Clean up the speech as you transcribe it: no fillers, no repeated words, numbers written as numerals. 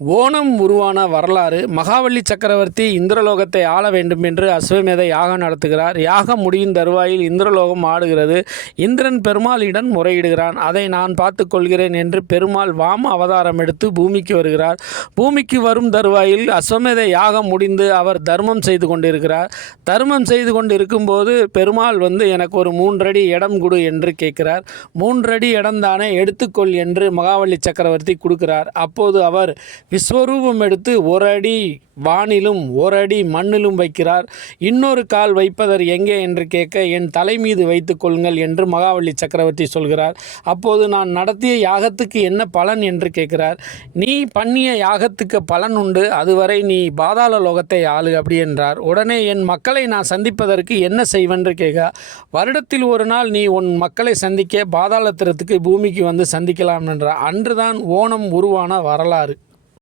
ஓணம் உருவான வரலாறு. மகாவலி சக்கரவர்த்தி இந்திரலோகத்தை ஆள வேண்டும் என்று அஸ்வமேத யாகம் நடத்துகிறார். யாகம் முடியும் தருவாயில் இந்திரலோகம் ஆடுகிறது. இந்திரன் பெருமாளிடம் முறையிடுகிறான். அதை நான் பார்த்து கொள்கிறேன் என்று பெருமாள் வாம அவதாரம் எடுத்து பூமிக்கு வருகிறார். பூமிக்கு வரும் தருவாயில் அஸ்வமேத யாகம் முடிந்து அவர் தர்மம் செய்து கொண்டிருக்கிறார். தர்மம் செய்து கொண்டிருக்கும்போது பெருமாள் எனக்கு ஒரு 3 அடி இடம் கொடு என்று கேட்கிறார். 3 அடி இடம்தானே, எடுத்துக்கொள் என்று மகாவலி சக்கரவர்த்தி கொடுக்கிறார். அப்போது அவர் விஸ்வரூபம் எடுத்து 1 அடி வானிலும் 1 அடி மண்ணிலும் வைக்கிறார். இன்னொரு கால் வைப்பதர் எங்கே என்று கேட்க, என் தலை மீது வைத்துக் கொள்ளுங்கள் என்று மகாவலி சக்கரவர்த்தி சொல்கிறார். அப்போது நான் நடத்திய யாகத்துக்கு என்ன பலன் என்று கேட்கிறார். நீ பண்ணிய யாகத்துக்கு பலன் உண்டு, அதுவரை நீ பாதாள லோகத்தை ஆளு அப்படி என்றார். உடனே என் மக்களை நான் சந்திப்பதற்கு என்ன செய்வென்று கேட்க, வருடத்தில் ஒரு நாள் நீ உன் மக்களை சந்திக்க பாதாளத்திரத்துக்கு பூமிக்கு வந்து சந்திக்கலாம் என்றார். அன்றுதான் ஓணம் உருவான வரலாறு.